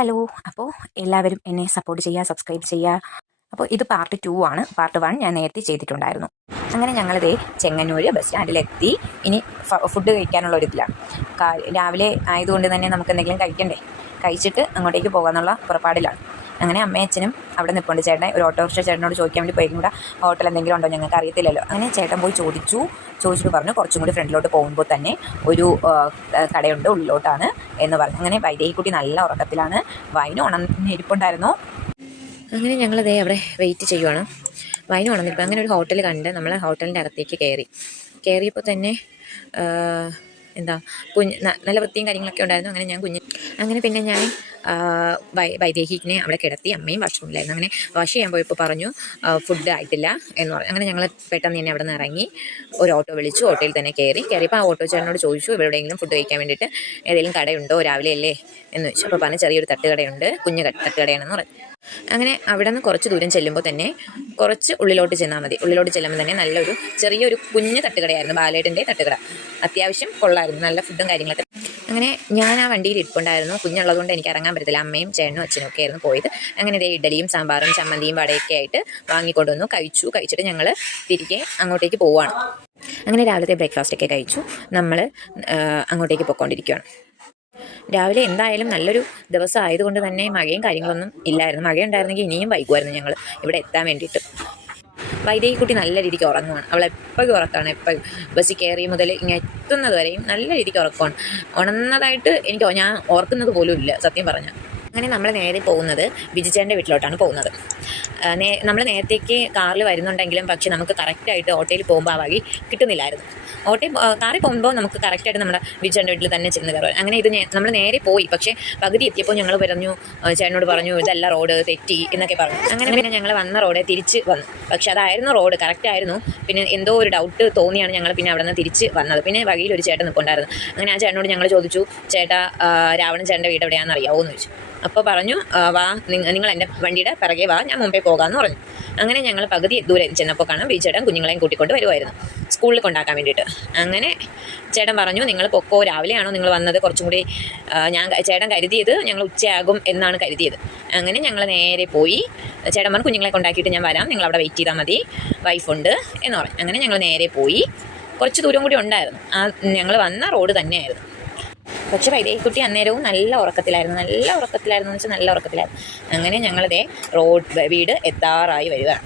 Hello. അപ്പോൾ എല്ലാവരും എന്നെ സപ്പോർട്ട് ചെയ്യുക, സബ്സ്ക്രൈബ് ചെയ്യുക. അപ്പോൾ ഇത് പാർട്ട് 2 ആണ്. പാർട്ട് 1 ഞാൻ നേരത്തെ ചെയ്തിട്ടുണ്ടായിരുന്നു. അങ്ങനെ ഞങ്ങളിതേ ചെങ്ങന്നൂർ ബസ് സ്റ്റാൻഡിലെത്തി. ഇനി ഫുഡ് കഴിക്കാനുള്ള ഒരു ഇതിലാണ്. രാവിലെ ആയതുകൊണ്ട് തന്നെ നമുക്ക് എന്തെങ്കിലും കഴിക്കണ്ടേ, കഴിച്ചിട്ട് അങ്ങോട്ടേക്ക് പോകാമെന്നുള്ള പുറപ്പാടിലാണ്. അങ്ങനെ അമ്മയും അച്ഛനും അവിടെ നിൽപ്പുണ്ട്. ചേട്ടൻ ഒരു ഓട്ടോറിക്ഷ ചേട്ടനോട് ചോദിക്കാൻ വേണ്ടി പോയി, കൂടെ ഹോട്ടൽ എന്തെങ്കിലും ഉണ്ടോ, ഞങ്ങൾക്ക് അറിയത്തില്ലല്ലോ. അങ്ങനെ ചേട്ടൻ പോയി ചോദിച്ചിട്ട് പറഞ്ഞു കുറച്ചും കൂടി ഫ്രണ്ടിലോട്ട് പോകുമ്പോൾ തന്നെ ഒരു കടയുണ്ട്, ഉള്ളിലോട്ടാണ് എന്ന് പറഞ്ഞു. അങ്ങനെ വൈദേഹിക്കുട്ടി നല്ല ഉറക്കത്തിലാണ്, വൈന് ഉണർന്നിരിപ്പുണ്ടായിരുന്നു. അങ്ങനെ ഞങ്ങളിതേ അവിടെ വെയിറ്റ് ചെയ്യുവാണ്. വൈന് ഉണർന്നിരിപ്പം അങ്ങനെ ഒരു ഹോട്ടൽ കണ്ട് നമ്മൾ ഹോട്ടലിൻ്റെ അകത്തേക്ക് കയറിയപ്പോൾ തന്നെ നല്ല വൃത്തിയും കാര്യങ്ങളൊക്കെ ഉണ്ടായിരുന്നു. അങ്ങനെ പിന്നെ ഞാൻ വൈദേഹിക്കിനെ അവിടെ കിടത്തി. അമ്മയും വാഷ്റൂമിലായിരുന്നു. അങ്ങനെ വാഷ് ചെയ്യാൻ പോയപ്പോൾ പറഞ്ഞു ഫുഡ് ആയിട്ടില്ല എന്ന് പറഞ്ഞു. അങ്ങനെ ഞങ്ങൾ പെട്ടെന്ന് തന്നെ അവിടെ നിന്ന് ഇറങ്ങി ഒരു ഓട്ടോ വിളിച്ചു. ഓട്ടോയിൽ തന്നെ കയറിയപ്പോൾ ആ ഓട്ടോ ചേട്ടനോട് ചോദിച്ചു എവിടെയെങ്കിലും ഫുഡ് കഴിക്കാൻ വേണ്ടിയിട്ട് ഏതെങ്കിലും കടയുണ്ടോ, രാവിലെ അല്ലേ എന്ന് ചോദിച്ചു. അപ്പോൾ പറഞ്ഞ് ചെറിയൊരു തട്ടുകടയുണ്ട്, കുഞ്ഞു തട്ടുകടയാണെന്ന് പറഞ്ഞു. അങ്ങനെ അവിടെ നിന്ന് കുറച്ച് ദൂരം ചെല്ലുമ്പോൾ തന്നെ കുറച്ച് ഉള്ളിലോട്ട് ചെന്നാൽ മതി. ഉള്ളിലോട്ട് ചെല്ലുമ്പോൾ തന്നെ നല്ലൊരു ചെറിയൊരു കുഞ്ഞു തട്ടുകടയായിരുന്നു, ബാലേട്ടൻ്റെ തട്ടുകട. അത്യാവശ്യം കൊള്ളായിരുന്നു, നല്ല ഫുഡും കാര്യങ്ങളൊക്കെ. അങ്ങനെ ഞാൻ ആ വണ്ടിയിൽ ഇരിപ്പുണ്ടായിരുന്നു. കുഞ്ഞുള്ളതുകൊണ്ട് എനിക്ക് ഇറങ്ങാൻ പറ്റത്തില്ല. അമ്മയും ചേട്ടനും അച്ഛനും ഒക്കെ ആയിരുന്നു പോയത്. അങ്ങനെ ഇതേ ഇഡലിയും സാമ്പാറും ചമ്മന്തിയും വടയൊക്കെ ആയിട്ട് വാങ്ങിക്കൊണ്ടുവന്നു. കഴിച്ചിട്ട് ഞങ്ങൾ തിരികെ അങ്ങോട്ടേക്ക് പോവുകയാണ്. അങ്ങനെ രാവിലത്തെ ബ്രേക്ക്ഫാസ്റ്റൊക്കെ കഴിച്ചു. നമ്മൾ അങ്ങോട്ടേക്ക് പോയിക്കൊണ്ടിരിക്കുകയാണ്. രാവിലെ എന്തായാലും നല്ലൊരു ദിവസം ആയതുകൊണ്ട് തന്നെ മഴയും കാര്യങ്ങളൊന്നും ഇല്ലായിരുന്നു. മഴ ഉണ്ടായിരുന്നെങ്കിൽ ഇനിയും വൈകുമായിരുന്നു ഞങ്ങൾ ഇവിടെ എത്താൻ വേണ്ടിയിട്ട്. വൈദേഹിക്കുട്ടി നല്ല രീതിക്ക് ഉറങ്ങുവാണ്. അവൾ എപ്പോഴും ഉറക്കമാണ്. എപ്പോഴും ബസ്സിൽ കയറി മുതൽ ഇങ്ങനെ എത്തുന്നത് വരെയും നല്ല രീതിക്ക് ഉറക്കമാണ്. ഉണർന്നതായിട്ട് ഞാൻ ഓർക്കുന്നത് പോലും ഇല്ല സത്യം പറഞ്ഞാൽ. അങ്ങനെ നമ്മൾ നേരെ പോകുന്നത് ബിജുചേട്ടൻ്റെ വീട്ടിലോട്ടാണ് പോകുന്നത്. നമ്മൾ നേരത്തേക്ക് കാറിൽ വരുന്നുണ്ടെങ്കിലും പക്ഷെ നമുക്ക് കറക്റ്റായിട്ട് ഓട്ടോയിൽ പോകുമ്പോൾ ആ വഴി കിട്ടുന്നില്ലായിരുന്നു. കാറിൽ പോകുമ്പോൾ നമുക്ക് കറക്റ്റായിട്ട് നമ്മുടെ ബിജുചേട്ടൻ്റെ വീട്ടിൽ തന്നെ ചെന്ന് കയറുക. അങ്ങനെ നമ്മൾ നേരെ പോയി. പക്ഷേ പകുതി എത്തിയപ്പോൾ ഞങ്ങൾ ചേട്ടനോട് പറഞ്ഞു ഇതല്ല റോഡ്, തെറ്റി എന്നൊക്കെ പറഞ്ഞു. അങ്ങനെ പിന്നെ ഞങ്ങൾ വന്ന റോഡെ തിരിച്ച് വന്നു. പക്ഷെ അതായിരുന്നു റോഡ്, കറക്റ്റായിരുന്നു. പിന്നെ എന്തോ ഒരു ഡൗട്ട് തോന്നിയാണ് ഞങ്ങൾ പിന്നെ അവിടെ നിന്ന് തിരിച്ച് വന്നത്. പിന്നെ വഴിയിൽ ഒരു ചേട്ടൻ നിൽപ്പുണ്ടായിരുന്നു. അങ്ങനെ ആ ചേട്ടനോട് ഞങ്ങൾ ചോദിച്ചു, ചേട്ടാ രാവണൻ ചേട്ടൻ്റെ വീട് എവിടെയാണെന്ന് അറിയാമോ എന്ന് ചോദിച്ചു. അപ്പോൾ പറഞ്ഞു വാ, നിങ്ങൾ എൻ്റെ വണ്ടിയുടെ പിറകെ വാ, ഞാൻ മുമ്പേ പോകാമെന്ന് പറഞ്ഞു. അങ്ങനെ ഞങ്ങൾ പകുതി ദൂരം ചെന്നപ്പോൾ കാണാം ബിജുചേട്ടൻ കുഞ്ഞുങ്ങളെയും കൂട്ടിക്കൊണ്ട് വരുമായിരുന്നു സ്കൂളിൽ കൊണ്ടാക്കാൻ വേണ്ടിയിട്ട്. അങ്ങനെ ചേട്ടൻ പറഞ്ഞു നിങ്ങൾ പൊക്കോ, രാവിലെയാണോ നിങ്ങൾ വന്നത്, കുറച്ചും കൂടി ചേട്ടൻ കരുതിയത് ഞങ്ങൾ ഉച്ചയാകും എന്നാണ് കരുതിയത്. അങ്ങനെ ഞങ്ങൾ നേരെ പോയി. ചേട്ടൻ പറഞ്ഞു കുഞ്ഞുങ്ങളെ കൊണ്ടാക്കിയിട്ട് ഞാൻ വരാം, നിങ്ങൾ അവിടെ വെയിറ്റ് ചെയ്താൽ മതി, വൈഫുണ്ട് എന്ന് പറഞ്ഞു. അങ്ങനെ ഞങ്ങൾ നേരെ പോയി. കുറച്ച് ദൂരം കൂടി ഉണ്ടായിരുന്നു, ഞങ്ങൾ വന്ന റോഡ് തന്നെയായിരുന്നു. പക്ഷെ വൈദേഹിക്കുട്ടി അന്നേരവും നല്ല ഉറക്കത്തിലായിരുന്നു എന്ന് വെച്ചാൽ നല്ല ഉറക്കത്തിലായിരുന്നു. അങ്ങനെ ഞങ്ങളിതേ വീട് എത്താറായി വരികയാണ്.